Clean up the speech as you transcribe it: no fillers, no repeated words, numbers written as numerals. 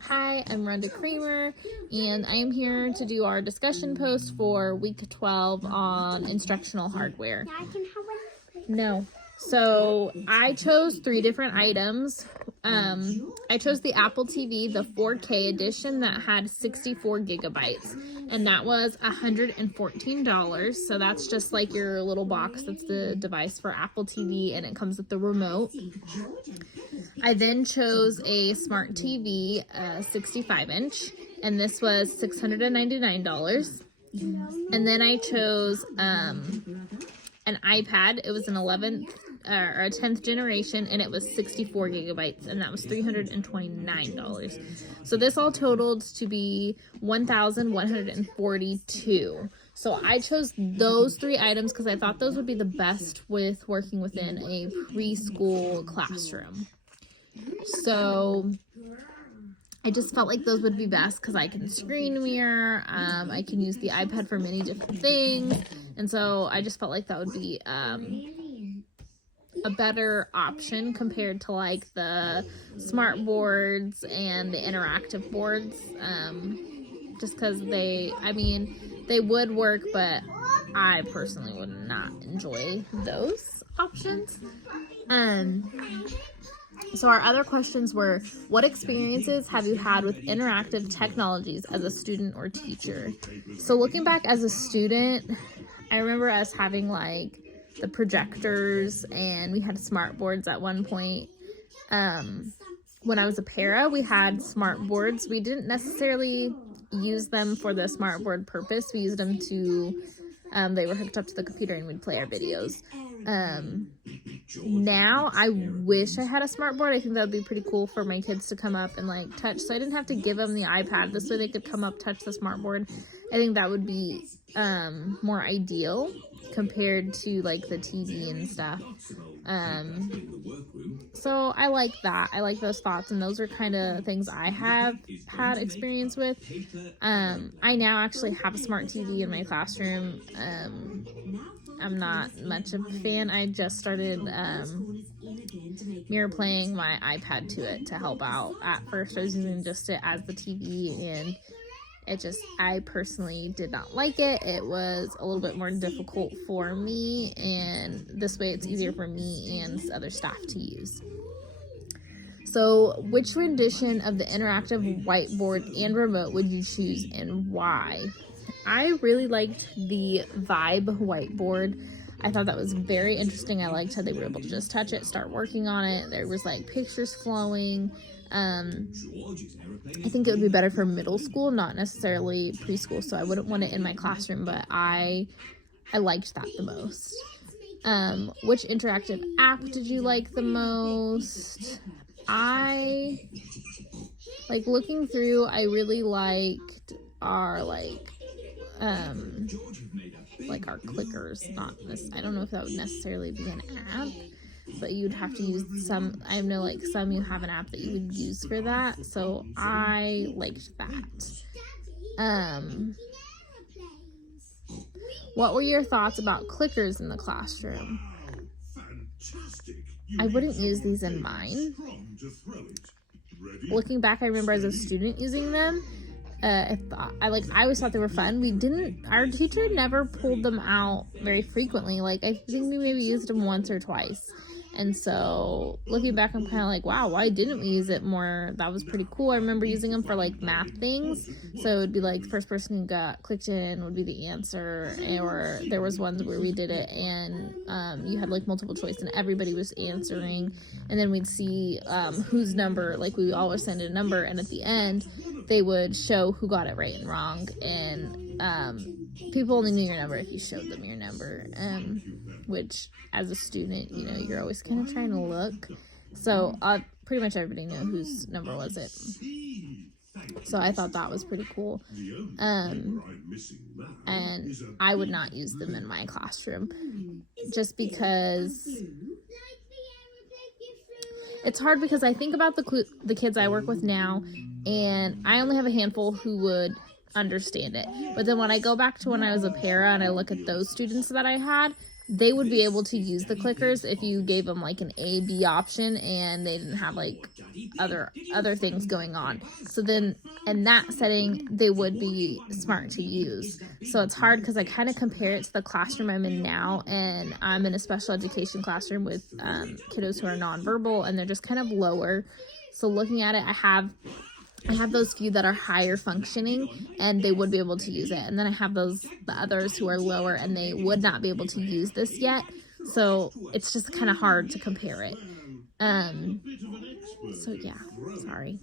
Hi, I'm Rhonda Creamer, and I am here to do our discussion post for week 12 on instructional hardware. Now I can have one. No. So I chose 3 different items. I chose the Apple TV, the 4K edition that had 64 gigabytes, and that was $114. So that's just like your little box. That's the device for Apple TV, and it comes with the remote. I then chose a smart TV, 65-inch, and this was $699. And then I chose an iPad. It was an 11th or a 10th generation, and it was 64 gigabytes, and that was $329. So this all totaled to be $1,142. So I chose those 3 items because I thought those would be the best with working within a preschool classroom. So I just felt like those would be best because I can screen mirror, I can use the iPad for many different things, and so I just felt like that would be a better option compared to like the smart boards and the interactive boards, just because they would work, but I personally would not enjoy those options. So our other questions were, what experiences have you had with interactive technologies as a student or teacher? So looking back as a student, I remember us having like the projectors, and we had smart boards at one point. When I was a para, we had smart boards. We didn't necessarily use them for the smart board purpose. We used them to, they were hooked up to the computer and we'd play our videos. Now I wish I had a smart board. I think that would be pretty cool for my kids to come up and like touch, so I didn't have to give them the iPad. This way they could come up, touch the smart board. I think that would be more ideal compared to like the TV and stuff. So I like that. I like those thoughts, and those are kind of things I have had experience with. I now actually have a smart TV in my classroom. I'm not much of a fan. I just started mirror playing my iPad to it to help out. At first I was using just it as the TV, and I personally did not like it. It was a little bit more difficult for me, and this way it's easier for me and other staff to use. So which rendition of the interactive whiteboard and remote would you choose, and why? I really liked the Vibe whiteboard. I thought that was very interesting. I liked how they were able to just touch it, start working on it. There was like pictures flowing. I think it would be better for middle school, not necessarily preschool, so I wouldn't want it in my classroom, but I liked that the most. Which interactive app did you like the most? I like looking through, I really liked our our clickers. Not this, I don't know if that would necessarily be an app, but you'd have to use some. I know like some you have an app that you would use for that, so I liked that. What were your thoughts about clickers in the classroom? I wouldn't use these in mine. Looking back, I remember as a student using them. I always thought they were fun. Our teacher never pulled them out very frequently. Like, I think we maybe used them once or twice. And so looking back, I'm kind of like, wow, why didn't we use it more? That was pretty cool. I remember using them for like math things. So it would be like the first person who got clicked in would be the answer. Or there was ones where we did it and you had like multiple choice and everybody was answering. And then we'd see whose number, like we always send a number. And at the end, they would show who got it right and wrong. And people only knew your number if you showed them your number. Which as a student, you know, you're always kind of trying to look. So pretty much everybody knew whose number was it. So I thought that was pretty cool. And I would not use them in my classroom just because it's hard, because I think about the kids I work with now, and I only have a handful who would understand it. But then when I go back to when I was a para and I look at those students that I had, they would be able to use the clickers if you gave them like an A, B option and they didn't have like other things going on. So then in that setting, they would be smart to use. So it's hard because I kind of compare it to the classroom I'm in now, and I'm in a special education classroom with kiddos who are nonverbal, and they're just kind of lower. So looking at it, I have those few that are higher functioning and they would be able to use it. And then I have the others who are lower and they would not be able to use this yet. So it's just kind of hard to compare it. So yeah, sorry.